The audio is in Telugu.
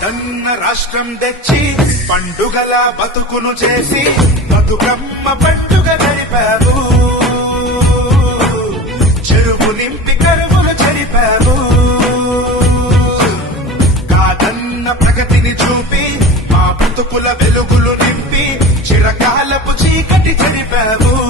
కాదన్న రాష్ట్రం తెచ్చి పండుగల బతుకును చేసి బతుకమ్మ పండుగ గడిపావు. చెరువు నింపి కరువులు చెరిపావు. కాదన్న ప్రగతిని చూపి మా బతుకుల వెలుగులు నింపి చిరకాలపు చీకటి చెరిపావు.